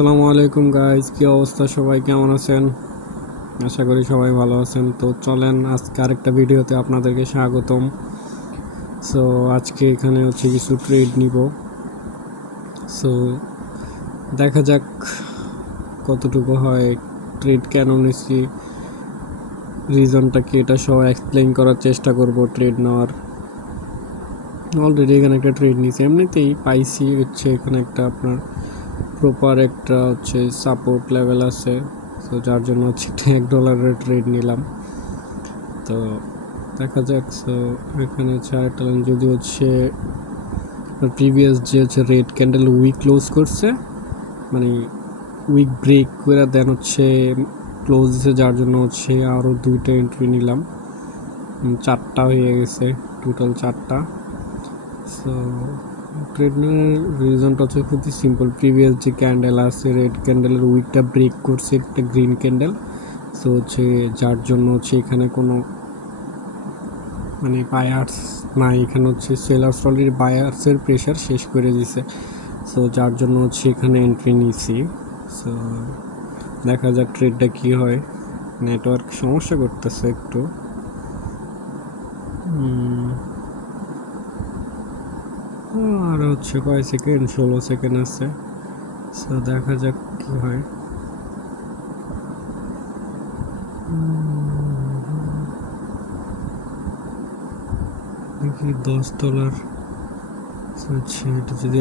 আসসালামু আলাইকুম গাইস, কি অবস্থা? সবাই কেমন আছেন? আশা করি সবাই ভালো আছেন। তো চলেন আজকে আরেকটা ভিডিওতে আপনাদেরকে স্বাগতম। সো আজকে এখানে কিছু ট্রেড নিব। সো দেখা যাক কতটুকু হয়, ট্রেড কেন নিচ্ছি, রিজনটা কি, এটা সব এক্সপ্লেইন করার চেষ্টা করব। ট্রেড নেওয়ার অলরেডি এখানে একটা ট্রেড নিয়েছি, এমনিতেই পাইছি এখানে একটা আপনার প্রপার একটা সাপোর্ট লেভেল আছে। তো যার জন্য একটা $1 ট্রেড নিলাম। তো দেখা যাক। সো এখানে আরেকটা লাইন যদি প্রিভিয়াস যে রেড ক্যান্ডেল উইক ক্লোজ করছে, মানে উইক ব্রেক করে দেন ক্লোজ দিছে, যার জন্য আরও 2টা এন্ট্রি নিলাম। 4টা হয়ে গেছে, টোটাল 4টা। সো ট্রেডের রিজনটা খুবই সিম্পল। প্রিভিয়াস যে ক্যান্ডেল আছে, রেড ক্যান্ডেলের উইকটা ব্রেক করছে একটা গ্রিন ক্যান্ডেল। সো যার জন্য এখানে কোনো বায়ার্স নাই, এখানে সেলার্স অলরেডি বায়ার্সের প্রেশার শেষ করে দিছে। সো যার জন্য এখানে এন্ট্রি নিয়েছি। সো দেখা যাক ট্রেডটা কি হয়। নেটওয়ার্ক সমস্যা করতেছে একটু। আর কয় সেকেন্ড, 16 সেকেন্ড আছে। সো দেখা যাক কি হয়। দেখি $10 এটা যদি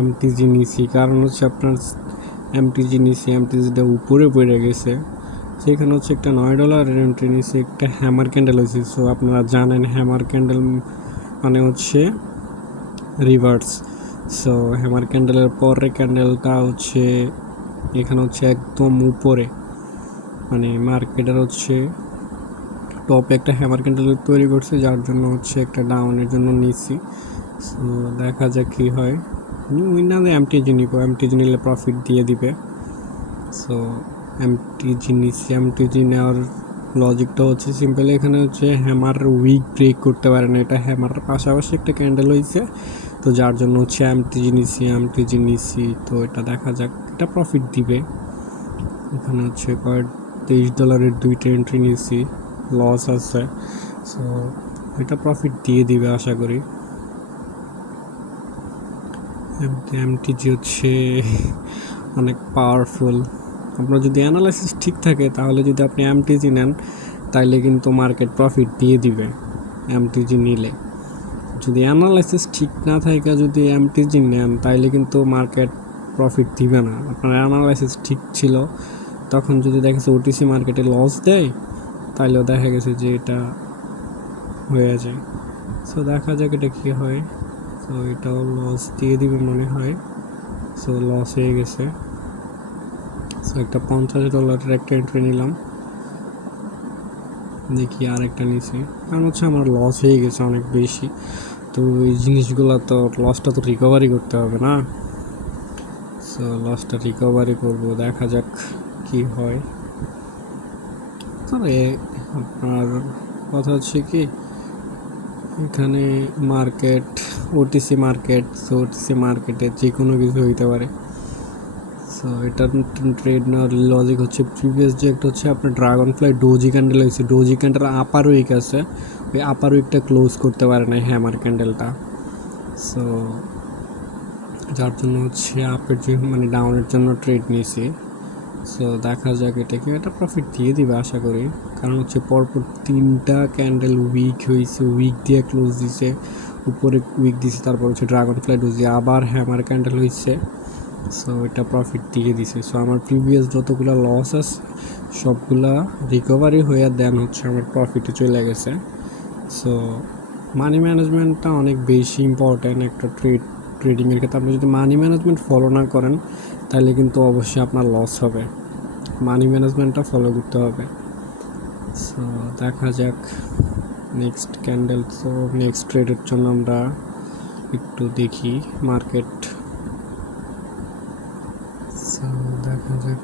এমটিজি নিছি, কারণ আপনার এমটিজি নিছি, এমটিজিটা উপরে পড়ে গেছে। সেখানে একটা $9 এন্ট্রি নিছি, একটা হ্যামার ক্যান্ডেল হয়েছে। সো আপনারা জানেন হ্যামার ক্যান্ডেল মানে রিভার্স। সো হ্যামার ক্যান্ডেলের পরের ক্যান্ডেলটা এখানে একদম উপরে, মানে মার্কেটের টপে একটা হ্যামার ক্যান্ডেল তৈরি করছে, যার জন্য একটা ডাউনের জন্য নিচ্ছি। সো দেখা যাক কী হয়। উইনারে এমটিজি নিব, এমটিজি নিলে প্রফিট দিয়ে দিবে। সো এমটিজি নিচ্ছি। এমটিজি নেওয়ার লজিকটা সিম্পল। এখানে হ্যামার উইক ব্রেক করতে পারে না, এটা হ্যামারের পাশাপাশি একটা ক্যান্ডেল হয়েছে। তো যার জন্য এমটিজি নিচ্ছি। তো এটা দেখা যাক, এটা প্রফিট দিবে। এখানে $23 2টা এন্ট্রি নিয়েছি, লস আছে। সো এটা প্রফিট দিয়ে দিবে আশা করি। এমটিজি অনেক পাওয়ারফুল। আপনার যদি অ্যানালাইসিস ঠিক থাকে, তাহলে যদি আপনি এমটিজি নেন, তাইলে কিন্তু মার্কেট প্রফিট দিয়ে দিবে এমটিজি নিলে। যদি অ্যানালাইসিস ঠিক না থাকে, যদি এমটিজি নেন, তাইলে কিন্তু মার্কেট প্রফিট দিবে না। আপনার অ্যানালাইসিস ঠিক ছিল, তখন যদি দেখেছে ওটিসি মার্কেটে লস দেয়, তাইলেও দেখা গেছে যে এটা হয়ে যায়। সো দেখা যাক এটা কী হয়। সো এটাও লস দিয়ে দিবে মনে হয়। সো লস হয়ে গেছে। সো একটা $50 একটা এন্ট্রি নিলাম, দেখি আর একটা নিছি, কারণ আমার লস হয়ে গেছে অনেক বেশি। তো এই জিনিসগুলো তো লসটা তো রিকভারি করতে হবে না। সো লসটা রিকভারি করব, দেখা যাক কি হয়। তবে আপনার কথা কি, এখানে market OTC market, so OTC মার্কেটে যে কোনো কিছু হইতে পারে। সো এটা ট্রেড নেওয়ার লজিক প্রিভিয়াস যে একটা আপনার ড্রাগন ফ্লাই ডোজি ক্যান্ডেল হয়েছে, ডোজি ক্যান্ডেল আপার উইক আছে, ওই আপার উইকটা ক্লোজ করতে পারে না হ্যামার ক্যান্ডেলটা। সো যার জন্য আপের ডাউনের জন্য ট্রেড নিয়েছি। সো দেখা যাক এটা কি, এটা প্রফিট দিয়ে দিবে আশা করি, কারণ পরপর 3টা ক্যান্ডেল উইক হয়েছে, উইক দিয়ে ক্লোজ দিছে, উপরে উইক দিছে, তারপর ড্রাগন ফ্লাই ডোজি, আবার হ্যামার ক্যান্ডেল হয়েছে। সো এটা প্রফিট দিয়ে দিছে। সো আমার প্রিভিয়াস যতগুলো লস আছে, সবগুলা রিকভারি হয়ে দেন আমার প্রফিটে চলে গেছে। সো মানি ম্যানেজমেন্টটা অনেক বেশি ইম্পর্ট্যান্ট একটা ট্রেডিংয়ের ক্ষেত্রে। আপনি যদি মানি ম্যানেজমেন্ট ফলো না করেন, তাহলে কিন্তু অবশ্যই আপনার লস হবে। মানি ম্যানেজমেন্টটা ফলো করতে হবে। সো দেখা যাক নেক্সট ক্যান্ডেল। সো নেক্সট ট্রেডের জন্য আমরা একটু দেখি মার্কেট। সো দেখা যাক,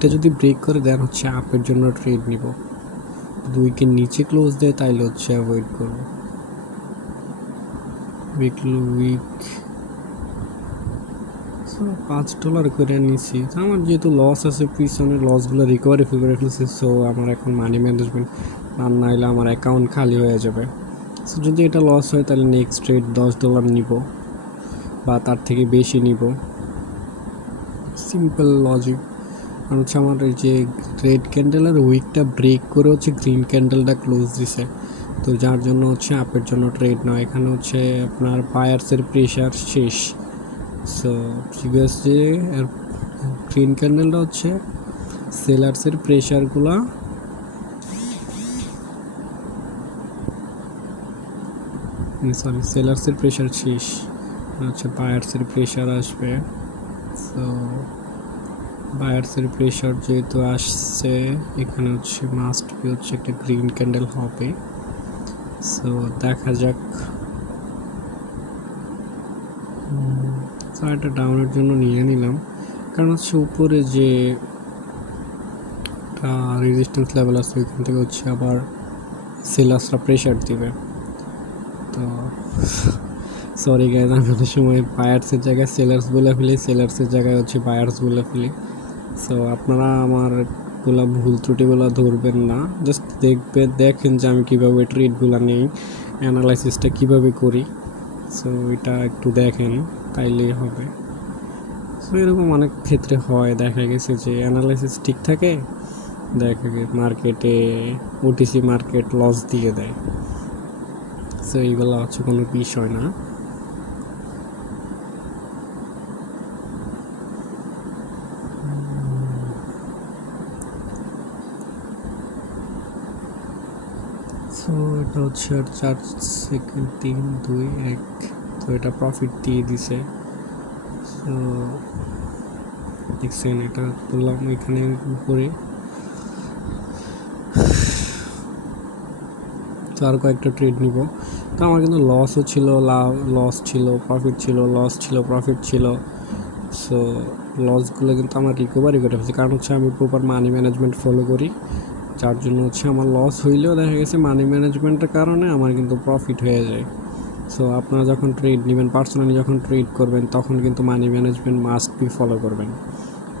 উইকটা যদি ব্রেক করে দেন হচ্ছে আপের জন্য ট্রেড নিব, যদি উইকের নিচে ক্লোজ দেয় তাইলে হচ্ছে অ্যাভয়েড করবো। উইক $5 করে নিছি। আমার যেহেতু লস আছে পিছনে, লসগুলো রিকভারি করে ফেলছি, সো আমার এখন মানি ম্যানেজমেন্ট না হলে আমার অ্যাকাউন্ট খালি হয়ে যাবে। সো যদি এটা লস হয় তাহলে নেক্সট ট্রেড $10 নিব বা তার থেকে বেশি নিব, সিম্পল লজিক। আর হচ্ছে আমার এই যে রেড ক্যান্ডেলের উইকটা ব্রেক করে হচ্ছে গ্রিন ক্যান্ডেলটা ক্লোজ দিছে, তো যার জন্য হচ্ছে আপের জন্য ট্রেড নয়। এখানে হচ্ছে আপনার বায়ার্সের প্রেশার শেষ। সো প্রিভিয়াস যে গ্রিন ক্যান্ডেলটা হচ্ছে সেলার্সের প্রেশারগুলো সেলার্সের প্রেশার শেষ, হচ্ছে বায়ার্সের প্রেশার আসবে। সো বায়ার্সের প্রেশার যেহেতু আসছে, এখানে হচ্ছে মাস্ট বি হচ্ছে একটা গ্রিন ক্যান্ডেল হবে। সো দেখা যাক। এটা ডাউনের জন্য নিয়ে নিলাম, কারণ হচ্ছে উপরে যে রেজিস্ট্যান্স লেভেল আছে ওইখান থেকে হচ্ছে আবার সেলার্সরা প্রেশার দিবে। তো সরি গাইজ, আমি অনেক সময় বায়ার্সের জায়গায় সেলার্স বলে ফেলি, সেলার্সের জায়গায় হচ্ছে বায়ার্স বলে ফেলি। সো আপনারা আমার ভুল ত্রুটিগুলো ধরবেন না, জাস্ট দেখেন যে আমি কীভাবে ট্রেডগুলো নেই, অ্যানালাইসিসটা কীভাবে করি। সো এটা একটু দেখেন তাইলেই হবে। সো এরকম অনেক ক্ষেত্রে হয়, দেখা গেছে যে অ্যানালাইসিস ঠিক থাকে, দেখা গেছে মার্কেটে ওটিসি মার্কেট লস দিয়ে দেয়। সো এইগুলো হচ্ছে কোনো বিষয় না। সো এটা হচ্ছে আর 4 সেকেন্ড, 3 2 1। তো এটা প্রফিট দিয়ে দিছে। সো দেখছেন, এটা তুললাম এখানে উপরে। তো আর কয়েকটা ট্রেড নিব। তো আমার কিন্তু লসও ছিল, লস ছিল, প্রফিট ছিল, লস ছিল, প্রফিট ছিল। সো লসগুলো কিন্তু আমার রিকভারি করে ফেলছে, কারণ হচ্ছে আমি প্রপার মানি ম্যানেজমেন্ট ফলো করি, যার জন্য হচ্ছে আমার লস হইলেও দেখা গেছে মানি ম্যানেজমেন্টের কারণে আমার কিন্তু প্রফিট হয়ে যায়। সো আপনারা যখন ট্রেড নেবেন, পার্সোনালি যখন ট্রেড করবেন, তখন কিন্তু money management must be follow করবেন।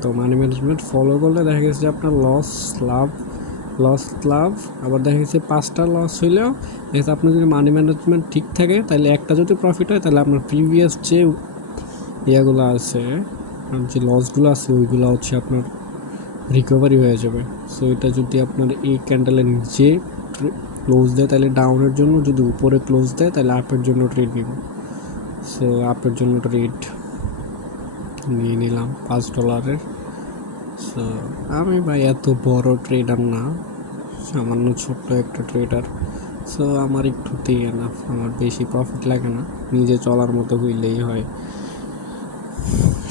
তো মানি ম্যানেজমেন্ট ফলো করলে দেখা গেছে যে আপনার লস লাভ, আবার দেখা গেছে 5টা লস হইলেও দেখা আপনার যদি মানি ম্যানেজমেন্ট ঠিক থাকে, তাহলে একটা যদি প্রফিট হয় তাহলে আপনার প্রিভিয়াস যে ইয়েগুলো আছে, যে লসগুলো আছে ওইগুলো হচ্ছে আপনার রিকভারি হয়ে যাবে। সো এটা যদি আপনার এই ক্যান্ডেলের নিচে ক্লোজ দেয় তাহলে ডাউনের জন্য, যদি উপরে ক্লোজ দেয় তাহলে আপের জন্য ট্রেড নিব। সো আপের জন্য ট্রেড নিয়ে নিলাম $5। সো আমি ভাই এত বড় ট্রেডার না, সামান্য ছোট্ট একটা ট্রেডার। সো আমার একটুতেই এনাফ, আমার বেশি প্রফিট লাগে না, নিজে চলার মতো হইলেই হয়।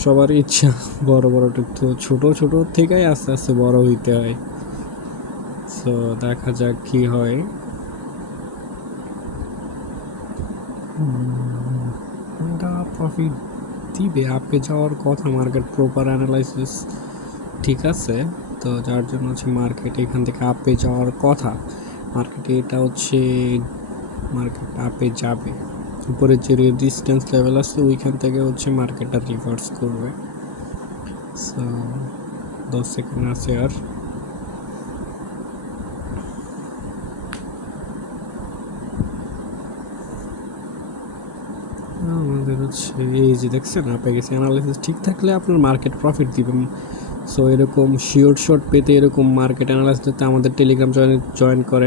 সবার ইচ্ছা বড় বড় ট্রেড, তো ছোট থেকেই আস্তে আস্তে বড় হইতে হয়। সো দেখা যাক কি হয়। এটা প্রফিট দিবে, আপে যাওয়ার কথা, মার্কেট প্রপার অ্যানালাইসিস ঠিক আছে, তো যার জন্য হচ্ছে মার্কেট এখান থেকে আপে যাওয়ার কথা। মার্কেটে এটা হচ্ছে মার্কেট আপে যাবে, উপরে যে রেজিস্ট্যান্স লেভেল আছে ওইখান থেকে হচ্ছে মার্কেটটা রিভার্স করবে। সো 10 সেকেন্ড আছে আর। আমাদের হচ্ছে এই যে দেখছেন আপে গেছে, অ্যানালাইসিস ঠিক থাকলে আপনার মার্কেট প্রফিট দিবেন। সো এরকম শিওর শর্ট পেতে, এরকম মার্কেট অ্যানালাইসিস আমাদের টেলিগ্রাম জয়েন করেন।